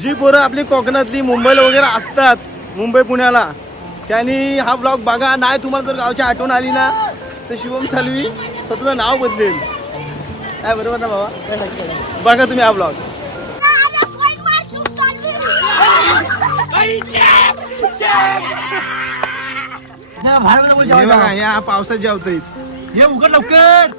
जी पोरं आपली कोकणातली मुंबईला वगैरे असतात मुंबई पुण्याला त्यांनी हा ब्लॉग बघा. नाही तुम्हाला जर गावची आठवण आली ना तर शिवम सालवी स्वतःचं नाव बदलेल. काय बरोबर ना बाबा? बघा तुम्ही हा ब्लॉग हे बघा या पावसात जेवता येत ये उघड लवकर.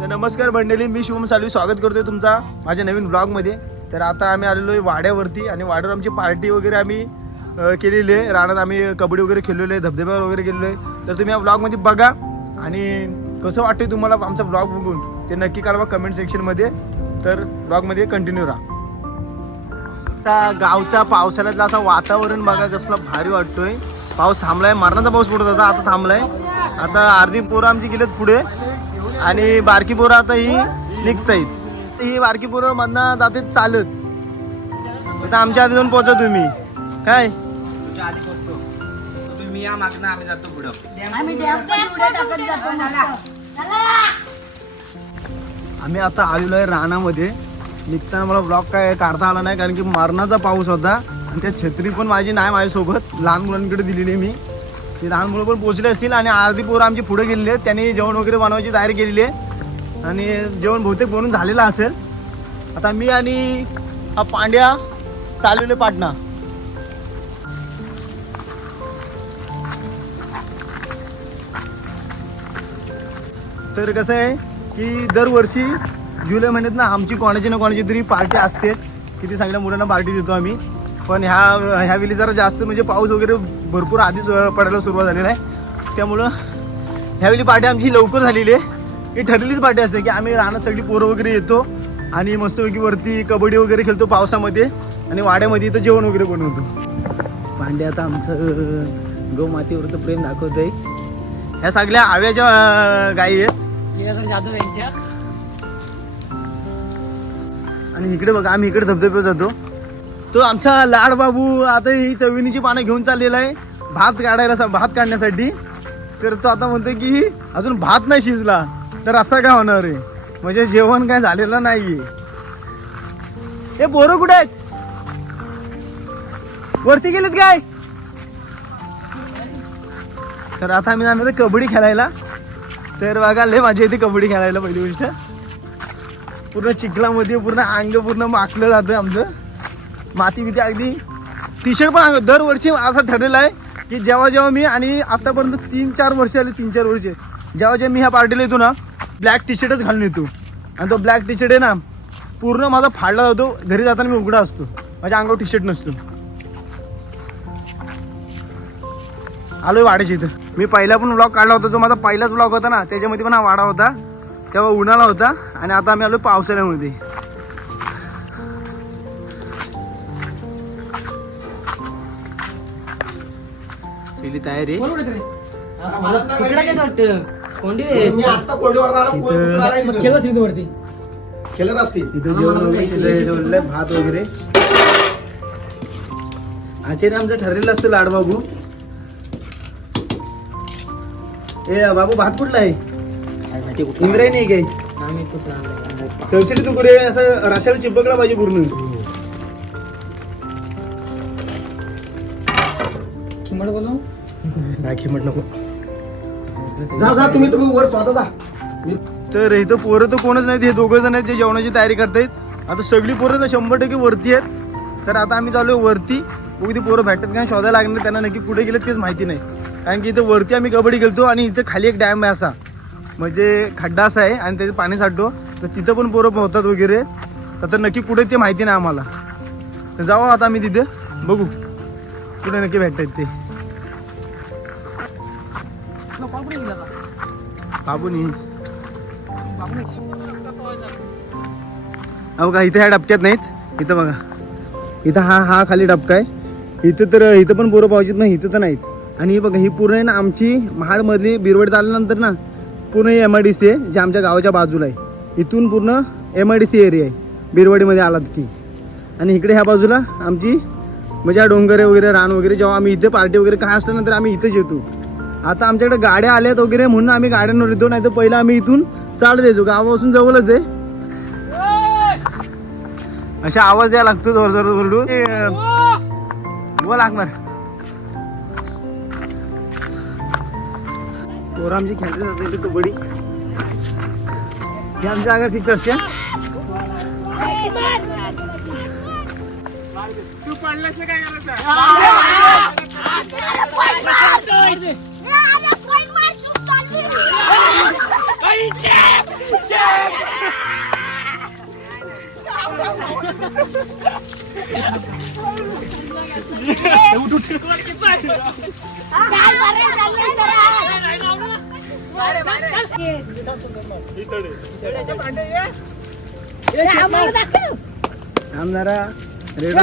तर नमस्कार मंडळी मी शुभम सालवी स्वागत करतोय तुमचा माझ्या नवीन ब्लॉगमध्ये तर आता आम्ही आलेलो आहे वाड्यावरती आणि वाड्यावर आमची पार्टी वगैरे आम्ही केलेली आहे. रानात आम्ही कबड्डी वगैरे खेळलेलो आहे धबधब्यावर वगैरे गेलेलो आहे. तर तुम्ही या ब्लॉगमध्ये बघा आणि कसं वाटतंय तुम्हाला आमचा ब्लॉग बघून ते नक्की कळवा कमेंट सेक्शनमध्ये तर ब्लॉगमध्ये कंटिन्यू राहा. आता गावचा पावसाळ्यातला असं वातावरण बघा कसलं भारी वाटतोय. पाऊस थांबलाय मरणाचा पाऊस पडत होता आता थांबलाय. आता अर्धी पोरं आमची गेलेत पुढे. आणि बारकी पोरं आता ही निघतायत. ही बारकी पोरं मधनं जाते चालत. आता आमच्या आधी जाऊन पोहोचव तुम्ही. काय? तुम्ही या मागणं आम्ही जातो पुढं आम्ही आता आलेलो आहे रानामध्ये. निघताना मला ब्लॉक काय काढता आला नाही कारण की मरणाचा पाऊस होता. आणि त्या छत्री पण माझी नाही माझ्यासोबत. लहान मुलांकडे दिलेली मी. ते लहान मुलं पण पोचले असतील आणि अर्धी पोरं आमची पुढे गेलेली आहेत. त्यांनी जेवण वगैरे बनवायची तयारी केलेली आहे. आणि जेवण बहुतेक बनून झालेलं असेल. आता मी आणि हा पांड्या चाललेले पाटणा. तर कसं आहे की दरवर्षी जुलै महिन्यात ना आमची कोणाची ना कोणाची तरी पार्टी असते. किती सगळ्या मुलांना पार्टी देतो आम्ही. पण ह्या ह्या वेळी जरा जास्त म्हणजे पाऊस वगैरे भरपूर आधीच पडायला सुरुवात झालेला आहे. त्यामुळं ह्यावेळी पार्टी आमची लवकर झालेली आहे. ही ठरलेलीच पार्टी असते की आम्ही रानात सगळी पोरं वगैरे येतो आणि मस्तपैकी वरती कबड्डी वगैरे खेळतो पावसामध्ये आणि वाड्यामध्ये इथं जेवण वगैरे बनवतो. पांडे आता आमचं गौ मातीवरचं प्रेम दाखवत आहे ह्या सगळ्या आव्याच्या गायी आहेत. जाधव यांच्या. आणि इकडे बघा आम्ही इकडे धबधब्यावर जातो. तो आमचा लाड बाबू आता ही चवीनीची पानं घेऊन चाललेला आहे. भात काढायला भात काढण्यासाठी. तर तो आता म्हणतोय की अजून भात नाही शिजला तर असं काय होणार आहे? म्हणजे जेवण काय झालेलं नाहीये. हे पोरं कुठे आहेत? वरती गेलेत काय? तर आता आम्ही जाणार आहे कबड्डी खेळायला. तर बघा लय माझ्या इथे कबड्डी खेळायला पहिली गोष्ट. पूर्ण चिखलामध्ये पूर्ण अंग पूर्ण माखलं जातं आमचं. माती बिती अगदी टी शर्ट पण अंग दरवर्षी असं ठरलेलं आहे की जेव्हा जेव्हा मी आणि आतापर्यंत तीन चार वर्ष आले तीन चार वर्षे. जेव्हा जेव्हा मी ह्या पार्टीला येतो ना ब्लॅक टी शर्टच घालून येतो. आणि तो ब्लॅक टी शर्ट आहे ना पूर्ण माझा फाडला जातो. घरी जाताना मी उघडा असतो. माझ्या अंगावर टी शर्ट नसतो. आलोय वाड्याच्या इथं. मी पहिला पण ब्लॉग काढला होता. जो माझा पहिलाच ब्लॉग होता ना त्याच्यामध्ये पण हा वाडा होता. तेव्हा उन्हाळा होता. आणि आता आम्ही आलो पावसाळ्यामध्ये. पहिली तयारी तिकडे जेवण वगैरे आहे, भात वगैरे. आचार्य आमचं ठरलेलं असतं लाडबाबू ए बाबू भात कुठला आहे? इंद्रायणी नाही काय सरसरी तू कुठे? असं रशाला चिपकला पाहिजे पूर्ण. बोलू? नाही खिमट नको. जा जा तुम्ही तुम्ही वर स्वतः जा. तर इथं पोरं तर कोणच नाहीत हे दोघं जण आहेत जे जेवणाची तयारी करतायत. आता सगळी पोरं तर शंभर टक्के वरती आहेत. तर आता आम्ही चालू वरती. बघू ती पोरं भेटतात का शोधायला लागणार त्यांना नक्की कुठे गेलेत तेच माहिती नाही. कारण की इथं वरती आम्ही कबड्डी खेळतो आणि इथं खाली एक डॅम आहे असा. म्हणजे खड्डा असा आहे आणि त्याचे पाणी साठतो. तर तिथं पण पोरं पोहतात वगैरे. तर नक्की कुठे ते माहिती नाही आम्हाला. तर जाऊ आता आम्ही तिथे. बघू. कुठे नक्की भेटतात ते. बाबूनी अहो का इथं ह्या डबक्यात नाहीत? इथं बघा. इथं हा हा खाली डबका आहे. इथं तर इथं पण पोरं पाहिजेत ना इथं तर नाहीत. आणि ही बघा ही पूर्ण आहे ना आमची महाडमधली बिरवड आल्यानंतर ना पूर्ण एम आय डी सी आहे जे आमच्या गावाच्या बाजूला आहे. इथून पूर्ण M I D C area आहे बिरवडीमध्ये आलात की. आणि इकडे ह्या बाजूला आमची म्हणजे डोंगर वगैरे रान वगैरे जेव्हा आम्ही इथे पार्टी वगैरे काय असलं ना तर आम्ही इथेच येतो. आता आमच्याकडे गाड्या आल्यात वगैरे म्हणून आम्ही गाड्यांवर येतो नाही तर पहिलं आम्ही इथून चालत यायचो गावापासून जवळच आहे. अशा आवाज द्यायला लागतो जोर जोर ओरडून बोल लागणार पोरं आमची खेळत जाते इथे कबड्डी. ही आमच्या जागा फिक्स असते. तू पडलास काय करायचं? जरा रेडो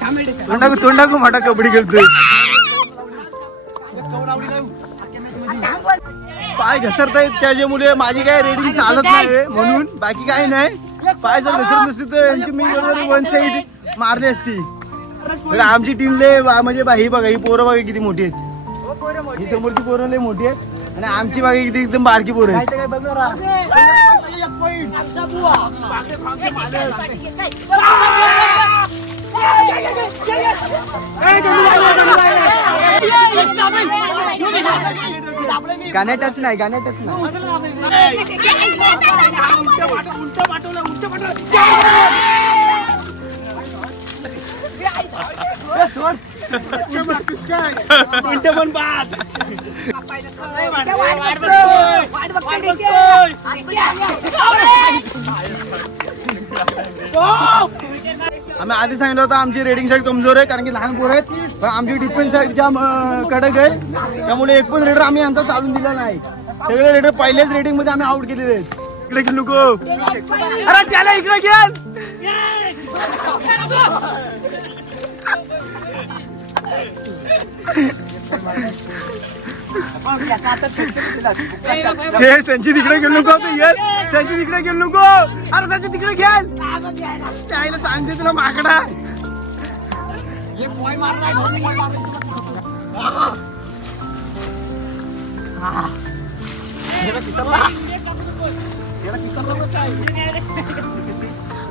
तोंडाकू तोंडाकू मोठा कबड्डी खेळतोय. पाय घसरतायत त्याच्यामुळे माझी काय रेडिंग चालत नाही म्हणून. बाकी काय नाही. पाय जर घसरत नसते तर यांची मी बरोबर वन साईड मारली असती. तर आमची टीमले म्हणजे बा- ही बघा ही पोरं बघा किती मोठी आहेत. ही समोरची पोरं लय मोठी आहेत. आणि आमची बघा किती एकदम बारकी पोरं आहेत. गाण्याटच नाही गाण्याटच नाही. पण बाद आम्ही आधी सांगितलं होतं आमची रेडिंग साईड कमजोर आहे कारण की लहान पोरं आहेत. पण आमची डिफेन्स साईड जाम कडक आहे. त्यामुळे एक पण रेडर आम्ही यांचा चालून दिला नाही. सगळे रेडर पहिल्याच रेडिंगमध्ये आम्ही आउट केलेले आहेत. इकडे गेलो नको. अरे त्याला इकडे घ्या हे त्यांची तिकडे गेलो नको तू यार त्यांची तिकडे गेलो नको. अरे त्यांची तिकडे घ्या त्याला सांगते तुला माकडा.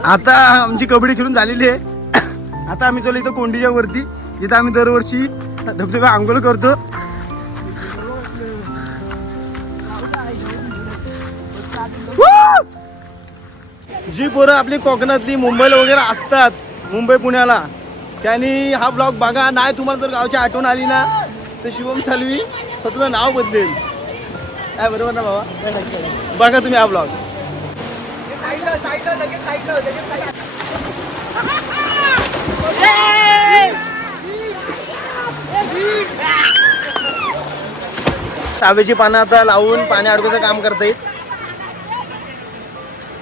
आता आमची कबड्डी खेळून झालेली आहे. आता आम्ही चलो इथं कोंडीच्या वरती. इथं आम्ही दरवर्षी धबधबे आंघोळ करतो. जी पोरं आपली कोकणातली मुंबईला वगैरे असतात मुंबई पुण्याला त्यांनी हा ब्लॉग बघा. नाही तुम्हाला जर गावची आठवण आली ना तर शिवम सालवी स्वतःचं नाव बदलेल. काय बरोबर ना बाबा बघा तुम्ही हा ब्लॉग तांब्याची पानं आता लावून पाणी अडकूचं काम करता येईल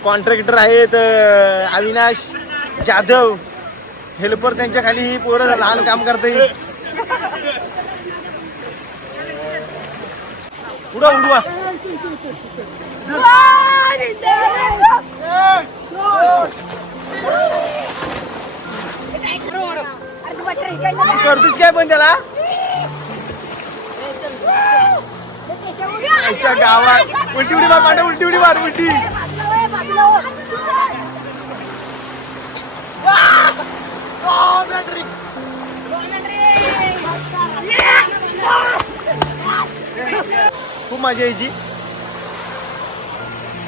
कॉन्ट्रॅक्टर आहेत अविनाश जाधव. हेल्पर त्यांच्या खाली ही पोरं लहान काम करते. उडवा उडवा. करतीस काय पण त्याला? गावात. उलटी उडी मार मांडा उलटी उडी मार उलटी. खूप मजा यायची.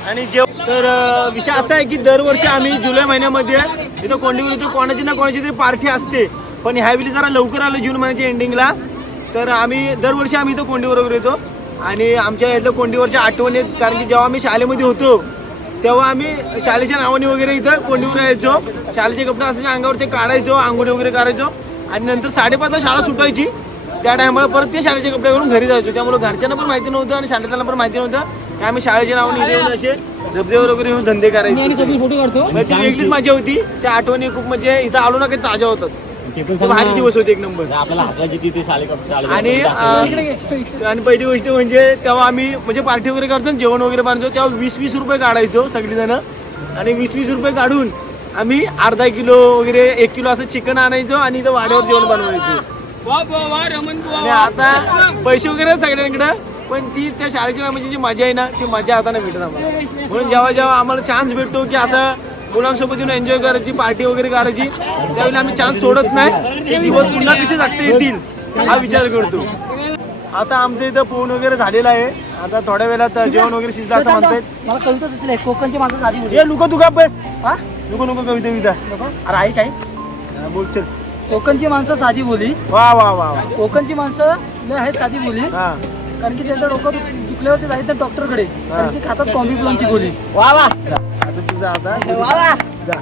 आणि जेव तर विषय असा आहे की दरवर्षी आम्ही जुलै महिन्यामध्ये इथं कोंडीवर इथं कोणाची ना कोणाची तरी पार्टी असते. पण ह्यावेळी जरा लवकर आलं जून महिन्याच्या एंडिंगला तर आम्ही दरवर्षी आम्ही इथं कोंडीवर वगैरे येतो. आणि आमच्या इथं कोंडीवरच्या आठवणी आहेत कारण की जेव्हा आम्ही शाळेमध्ये होतो तेव्हा आम्ही शाळेच्या नावाने वगैरे इथं कोंडीवर यायचो. शाळेचे कपडे असायचे अंगावर ते काढायचो आंघोळी वगैरे करायचो. आणि नंतर साडेपाचला शाळा सुटायची. त्या टायमाला परत ते शाळेचे कपडे घालून घरी जायचो. त्यामुळे घरच्यांना पण माहिती नव्हतं आणि शाळेतल्यांना पण माहिती नव्हतं. की आम्ही शाळेच्या नावाने इथे येऊन असे धबधब्यावर वगैरे येऊन धंदे करायचे. म्हणजे ती वेगळीच मजा होती. त्या आठवणी खूप म्हणजे इथं आलो ना काही ताज्या होतात. ते पण ते भारी दिवस होते एक नंबर. आपल्याला हातला किती ते साले कप चालू आणि अं. आणि पहिली गोष्ट म्हणजे तेव्हा आम्ही म्हणजे पार्टी वगैरे करतो ना, जेवण वगैरे बांधतो तेव्हा वीस वीस रुपये काढायचो सगळीजण. आणि वीस वीस रुपये काढून आम्ही अर्धा किलो वगैरे एक किलो असं चिकन आणायचो आणि इथं वाड्यावर जेवण बनवायचो. आणि आता पैसे वगैरे आहेत सगळ्यांकडे पण ती त्या शाळेच्या नावाची जी मजा आहे ना ती मजा आता नाही भेटत आम्हाला. म्हणून जेव्हा जेव्हा आम्हाला चान्स भेटतो की असं मुलांसोबत येऊन एन्जॉय करायची पार्टी वगैरे करायची. त्यावेळी आम्ही चान्स सोडत नाही. ते दिवस पुन्हा कसे जगता येतील हा विचार करतो. आता आमचं इथं फोन वगैरे झालेला आहे. आता थोड्या वेळात जेवण वगैरे शिजलं असं म्हणतायत मला कविता सुचले कोकणची माणसं साधी लुका तुका बस. हा? नको नको कविता विधा अरे आई काय बोल चल. कोकणची माणसं साधी बोली. वा वा वा वा. कोकणची माणसं लय आहेत साधी बोली. हा. कारण की त्यांचं डोकं दुख- दुखल्यावर ते जायचं डॉक्टरकडे कारण की खातात कॉम्बी प्लॉनची गोळी आता तुझा आता. जा.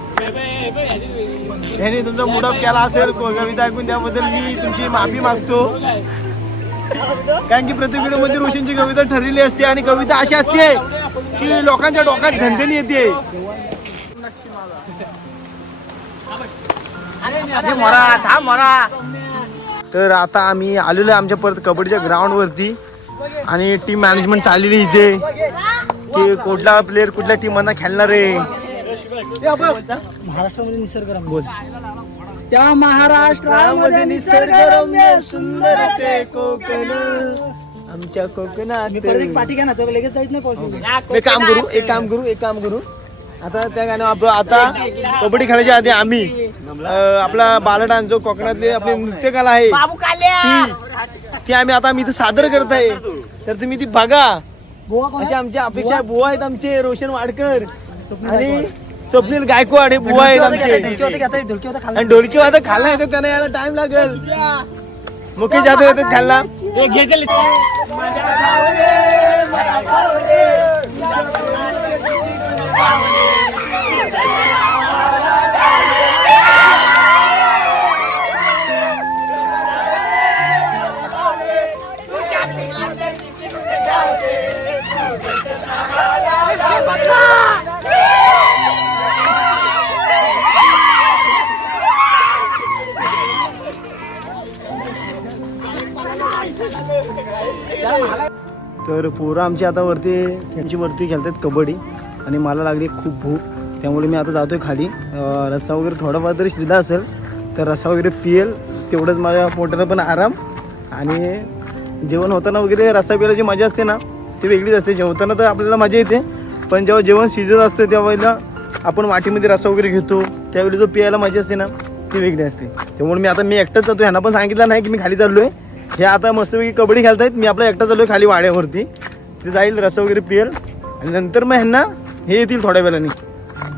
ह्याने तुमचा मूड ऑफ केला असेल कविता ऐकून त्याबद्दल मी तुमची माफी मागतो. कारण की प्रत्येक व्हिडिओमध्ये रोशनची कविता ठरलेली असते आणि कविता अशी असते की लोकांच्या डोक्यात झणझणी येते. तर आता आम्ही आलेलो आहे आमच्या परत कबड्डीच्या ग्राउंड वरती आणि टीम मॅनेजमेंट चाललेली इथे. की कुठला प्लेअर कुठल्या टीम मधला खेळणार आहे? महाराष्ट्रामध्ये निसर्गरम्य. बोल. त्या महाराष्ट्रामध्ये निसर्गरम्य सुंदर ते कोकण. आमच्या कोकणात. मी पाठी घ्या ना तो लगेच जायच नाही पॉसिबल एक काम करू एक काम करू एक काम करू. आता त्या गाण्या आपण आता कबड्डी खेळायच्या आधी आम्ही आपला बालडान जो कोकणातली आपली नृत्यकला आहे ती आम्ही आता आम्ही इथं सादर करत आहे. तर तुम्ही ती बघा. अशी आमच्या अपेक्षा आहे. बुवा आहेत आमचे रोशन वाडकर. आणि स्वप्नील गायकवाड हे बुवा आहेत आमचे. आणि ढोलकी वाजत खाल्ला येतात त्यांना यायला टाइम लागेल. मुकेश जाधव येतात खाल्ला तर पोरं आमची आता वरती त्यांची वरती खेळतात कबड्डी आणि मला लागली खूप भूक. त्यामुळे मी आता जातोय खाली. रस्सा वगैरे थोडाफार तरी शिजला असेल तर रस्सा वगैरे पिएल तेवढंच माझ्या पोटाला पण आराम आणि जेवण होताना वगैरे रस्सा प्यायला जी मजा असते ना ती वेगळीच असते. जेवताना तर आपल्याला मजा येते पण जेव्हा जेवण शिजत असतं त्यावेळेला आपण वाटीमध्ये रस्सा वगैरे घेतो त्यावेळी जो पियायला मजा असते ना ती वेगळी असते. त्यामुळे मी आता मी एकटाच जातो ह्यांना पण सांगितलं नाही की मी खाली चाललो आहे हे आता मस्तपैकी कबड्डी खेळतायत. मी आपला एकटा चालू खाली वाड्यावरती. ते जाईल रस्सा वगैरे पिएल आणि नंतर मग ह्यांना हे येतील थोड्या वेळाने.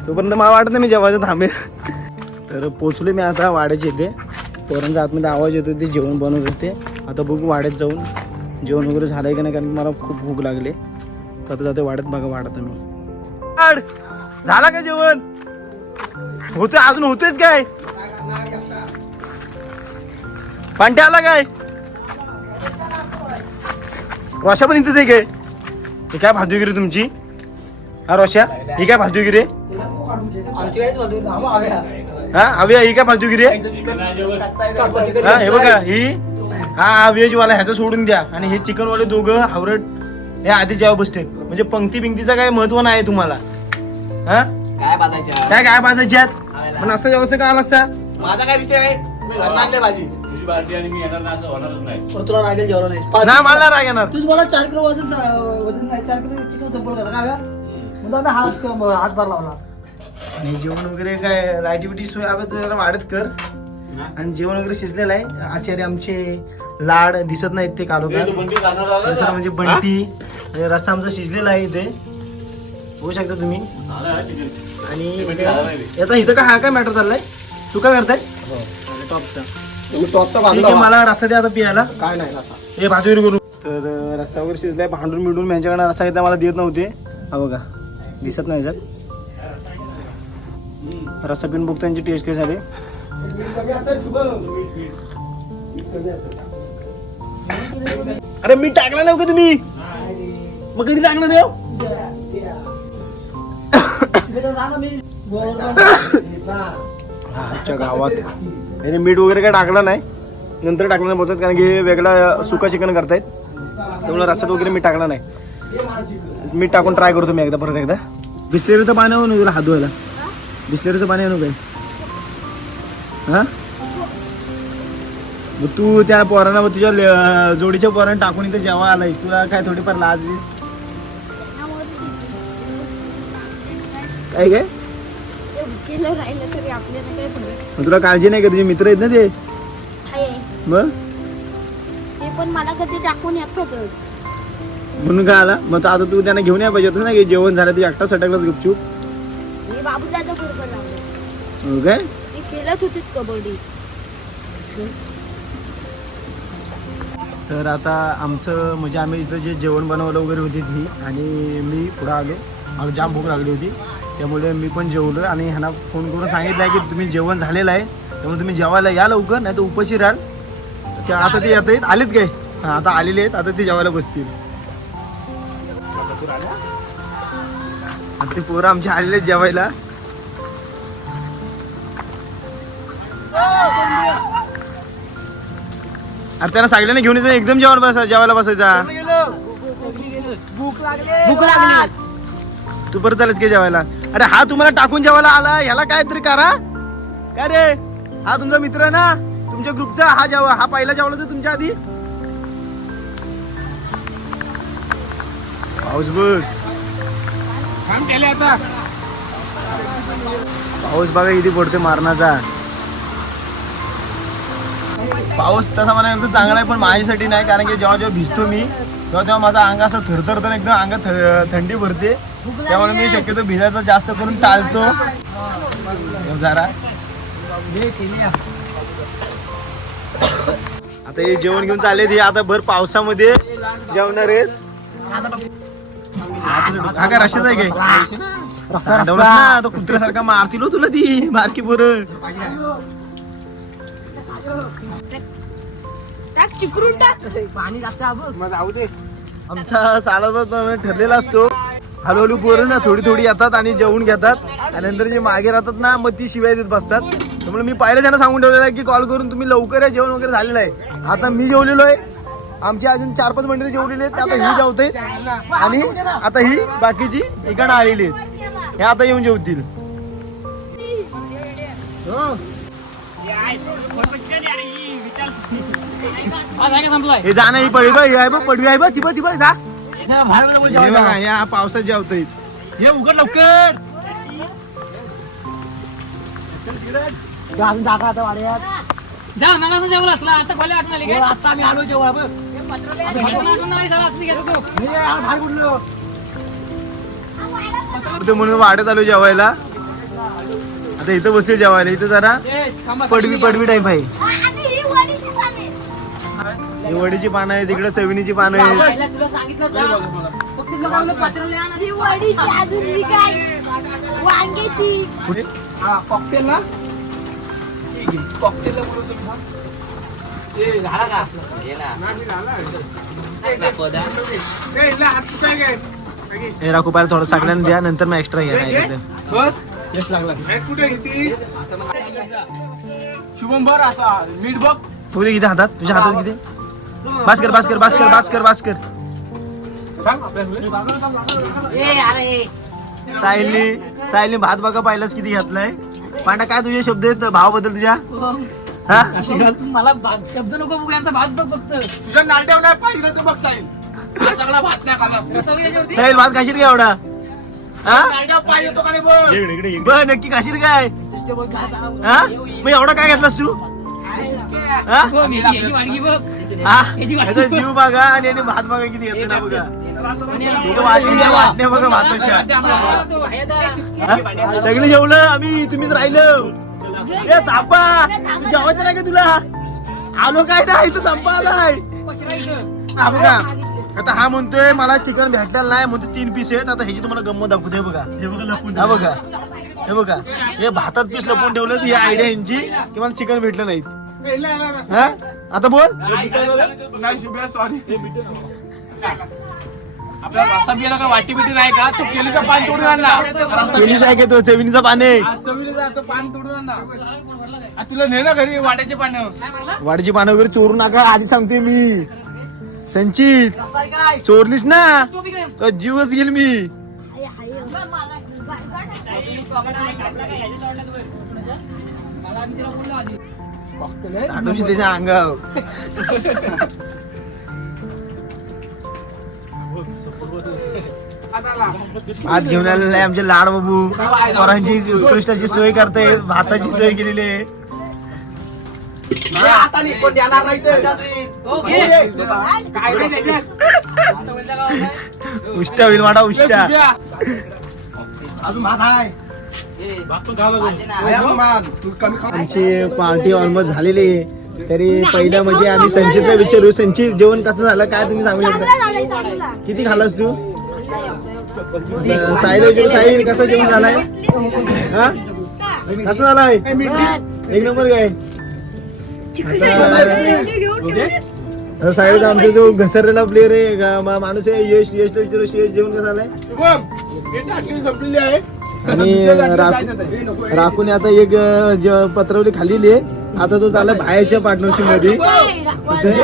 तोपर्यंत मला वाटत नाही मी जेवायचं थांबेल. तर पोचलो मी आता वाड्याच्या इथे. पोरांचा आतमध्ये आवाज येतो ते जेवण बनवत होते. आता बघू वाड्यात जाऊन जेवण वगैरे झालंय का नाही कारण मला खूप भूक लागले. तर आता जाते वाड्यात बघा वाढत मी झाला का जेवण? होते अजून होतेच काय? पांट्या आला काय? रोशा पण इथेच आहे काय ही काय फालतूगिरी तुमची? हा रोशा? ही काय फालतूगिरी आहे? आमची काहीच बोलतो आम्हा हव्या हा अव्या ही काय फालतूगिरी आहे हा हे बघा ही हा व्हेज वाला ह्याचं सोडून द्या. आणि हे चिकन वाले दोघं हावरट हे आधी जेव्हा बसते म्हणजे पंक्ती बिंक्तीचं काय महत्त्व नाही तुम्हाला. हा? काय बांधायच्या? काय काय पाजायच्यात पण असता व्यवस्था का आला असता? माझा काय विषय आहे? मी घरून आणले भाजी. पार्टी आणि मी येणार नाही असं होणारच नाही. पण तुला रागेल नाही. नाही मला राग येणार. तूच मला चार किलो वजन सा- वजन नाही चार किलो चिकन संपलं का हात हातभार लावला. आणि जेवण वगैरे काय तर जरा वाढत कर. आणि जेवण वगैरे शिजलेलं आहे. आचार्य आमचे लाड दिसत नाहीत ते काढवतात दुसरं म्हणजे बंटी. आणि रस्सा आमचा शिजलेला आहे इथे. होऊ शकता तुम्ही. आणि इथे- आता इथं काय हा काय मॅटर चाललाय? तू काय करताय? टॉपचा ठीक आहे, मला रस्सा द्या आता पियाला. काय नाही हे भाजूर करू. तर अं, रस्सा वगैरे शिजलाय भांडून मिळून यांच्याकडे रस्सा घेतला मला देत नव्हते. हा बघा दिसत नाही सर. रस्सा पिऊन बघतो त्यांची टेस्ट कशी झाली. अरे मी टाकला नाही का तुम्ही? मग कधी टाकणार नाही हो? आमच्या गावात. याने मीठ वगैरे काय टाकलं नाही. नंतर टाकलं नाही बोलतात कारण की हे वेगळा सुका चिकन करतायत. त्यामुळे रस्त्यात वगैरे मीठ टाकलं नाही. मीठ टाकून ट्राय करतो मी एकदा परत एकदा. बिस्लेरीचं पाणी आणू तुला हात धुवायला. बिस्लेरीचं पाणी आणू काय? हा? मग तू त्या पोरांना मग तुझ्या ल- जोडीच्या पोरांना टाकून इथे जेव्हा आलायस. तुला काय थोडीफार लाज बीज? काय काय? केलं राहिलं तरी आपल्याला काय फरक मग तुला काळजी नाही का? तुझे मित्र आहेत ना ते? आहे. मग? ते पण मला कधी टाकून म्हणून काय आला? मग आता तू त्यांना घेऊन या पाहिजे होतं ना की जेवण झालं तू एकटा सटकलाच गुपचूप. मी बरोबर लावले हो काय? मी खेळत कबड्डी. तर आता आमचं म्हणजे आम्ही इथं जे जेवण बनवलं वगैरे होती ती आणि मी पुढं आलो. मला जाम भूक लागली होती. त्यामुळे मी पण जेवलो आणि ह्यांना फोन करून सांगितलं आहे की तुम्ही जेवण झालेलं आहे. त्यामुळे तुम्ही जेवायला या लवकर नाही तर उपाशी राहाल. त्या आता ते येत आहेत आलेत काय? हां आता आलेले आहेत आता ते जेवायला बसतील. आता ते पोरं आमचे आलेले आहेत जेवायला. अरे त्यांना सगळ्यांना घेऊन येतं एकदम जेवण बसा जेवायला बसायचा. भूक लागली. भूक लागली. तू परत चालेस की जेवायला? अरे हा तुम्हाला टाकून जेवायला आला ह्याला काय तरी करा. काय रे? हा तुमचा मित्र आहे ना? तुमच्या ग्रुपचा हा जेवा हा पहिला जेवला होता तुमच्या आधी? पाऊस बघ. पाऊस बघा इथे पडतोय मारणाचा. पाऊस तसा मला एकदम चांगला आहे पण माझ्यासाठी नाही कारण की जेव्हा जेव्हा भिजतो मी तेव्हा तेव्हा माझा अंग असं थरथरतं एकदम अंगात थंडी भरते. त्यामुळे मी शक्यतो भिजायचा जास्त करून टाळतो. हे जरा. आता हे जेवण घेऊन चालले हे आता भर पावसामध्ये जेवणार आहेत. हा काय रशाच आहे काय? साधवलंस ना तो कुत्र्यासारखा मारतील हो तुला ती. बारकी पोरं. चिकरून टाक. पाणी आमचा सालाबाद ठरलेला असतो. हळूहळू पोरं ना थोडी थोडी येतात आणि जेवून घेतात. आणि नंतर जे मागे राहतात ना मग ती शिवाय देत बसतात. त्यामुळे मी पहिल्या त्यांना सांगून ठेवलेलं आहे की कॉल करून तुम्ही लवकर या जेवण वगैरे झालेलं आहे. आता मी जेवलेलो आहे. आमची अजून चार पाच मंडळी जेवलेली आहेत. आता ही जेवते. आणि आता ही बाकीची इकडं आलेली आहेत. हे आता येऊन जेवतील. हे. जाणं ही पडवी ही आहे बघ पडवी आहे बघ ती बघ ती बघ जा. हे बघा या पावसात जेवत हे उघड लवकर. अजून जागा आता वाड्यात. जा मला तर जेवलं असला. आता खोल्या आठवण आली हो, आता आम्ही आलो जेव्हा बघ. बाहेर ते म्हणून वाढत आलो जेवायला. आता इथं बसते जेवायला. इथं जरा पडवी पडवी टाईप आहे. ही वडीची पानं आहे तिकडे चविनीची पानं आहे पहिला तुला सांगितलं होतं. फक्त तुला काय म्हणलं, पत्राला या ना. ही वडीची अजून ही काय? वांग्याची. कॉकटेल ना? कॉकटेल झाला का? हे राखू पाहिजे थोडं सगळ्यांना द्या नंतर मग एक्स्ट्रा घ्या बस. यश लागला. कुठे किती शुभम बर असा मीठ बघ. तू दे किती हातात तुझ्या हातात किती भास्कर भास्कर भास्कर भास्कर भास्कर. ए, अरे. साहिलनी साहिलनी भात बघा पाहिलास किती घातलाय. पांडा काय तुझे शब्द आहेत? भावाबद्दल तुझ्या? हा? मला भा- शब्द नको बघू यांचा भात बघ फक्त. तुझ्या नाट्यावर नाही पाहिजे तर बघ हा सगळा भात नाही? साहिल भात खाशील का एवढा? बर नक्की खाशील काय? हा? मग एवढा काय घेतलास तू? हा? वाडगी बघ हा? जीव बघा आणि याने भात बघा किती घेतलं ना बघा. इथं वाटण्या बघा भाताच्या? सगळे जेवलं? आम्ही तुम्हीच राहिलो. ए थांबा. जेवायचं नाही का तुला? आलो काय नाही? इथं संपा आलाय. हा आता हा म्हणतोय मला चिकन भेटलेलं नाही. म्हणतो तीन पीस आहेत. आता ह्याची तुम्हाला गंमत दाखवते हे बघा. हे बघा लपून हा बघा. हे बघा. हे भातात पीस लपून ठेवलं. ही आयडिया यांची की मला चिकन भेटलं नाही. हा? आता बोल नाही शुभ्या सॉरी आपला रस्सा बियाला का वाटी बिटी नाही का तो केलीचं पान तोडून आणला आहे तो चेविनीचा पाने पान तोडून आणला आ, तुला ने ना घरी वाट्याचे पानं वाडीची पानं वगैरे चोरू नका आधी सांगतोय मी संचित चोरलीस ना तर जीवच गेल मी साठवशी त्याच्या अंगावर भात घेऊन आलेला आहे आमचे लाड बाबू. पोरांची उत्कृष्टाची सोय करते भाताची सोय केलेली आहे. उष्ट्या होईल माडा उष्ट्या आमची पार्टी ऑलमोस्ट झालेली आहे. तरी पहिलं म्हणजे आम्ही संचितला विचारू. संचित जेवण कसं झालं? काय तुम्ही सांगू शकता? किती खाल्लास तू? साईला विचारू साई कसं जेवण झालाय? हा? कसं झालाय? एक नंबर काय? साईड आमचा जो घसरलेला प्लेअर आहे माणूस आहे यश यश यश जेवण कसं झालंय? संपलेली आहे. आणि राखू- राखून आता एक पत्रवली आहे आता तो चालला बाहेरच्या पार्टनरशिपमध्ये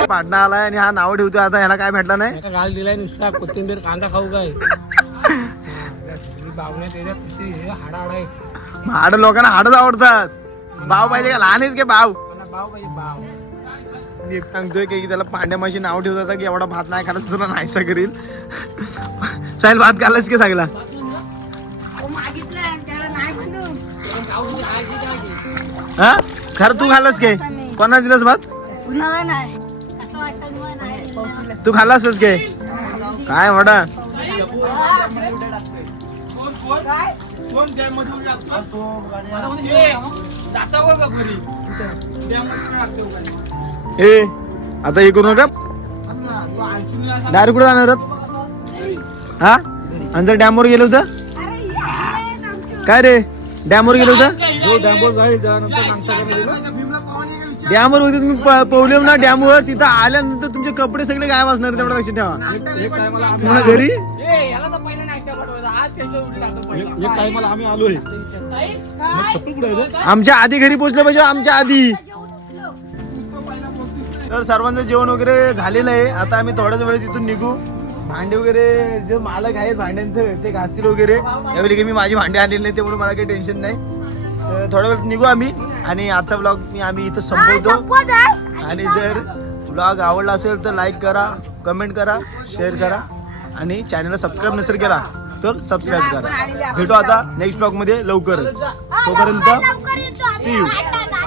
पाटणा आलाय आणि हा नाव ठेवतोय आता ह्याला काय भेटला नाही? घाल दिलाय नुसता कोथिंबीर कांदा खाऊ काय? हे हाडा लोकांना हाडच आवडतात. भाव पाहिजे का? लहान आहेस का भाव मला बाव पाहिजे सांगतोय की त्याला पांड्यामाशी नाव ठेवतात की एवढा भात नाही खाला तुला नाहीसा करील. साहिल भात खाल्लास की सांगला हा? खरं तू खाल्लास काय कोणा दिलास भात? तू खाल्लास काय काय म्हणा ए आता हे करू नका. डायरेक्ट कुठे जाणार हा? आणि जर डॅमवर गेलो होतं काय रे? डॅमवर गेलो होतं? डॅमवर होते तुम्ही प- पवले ना डॅमवर तिथं आल्यानंतर तुमचे कपडे सगळे गायब असणार तेवढं लक्षात ठेवा. तुम्हाला घरी? आमच्या आधी घरी पोहोचलं पाहिजे आमच्या आधी. तर सर्वांचं जेवण वगैरे झालेलं आहे. आता आम्ही थोड्याच वेळ तिथून निघू. भांडे वगैरे जे मालक आहेत भांड्यांचं ते घासतील वगैरे. यावेळी काही मी माझी भांडी आणलेली नाही त्यामुळे मला काही टेन्शन नाही. तर थोड्या वेळ निघू आम्ही आणि आजचा ब्लॉग मी आम्ही इथं संपवतो. आणि जर ब्लॉग आवडला असेल तर लाईक करा कमेंट करा शेअर करा आणि चॅनलला सबस्क्राईब नसेल करा तर सबस्क्राईब करा. भेटू आता नेक्स्ट ब्लॉगमध्ये लवकरच. तोपर्यंत you. आम्ही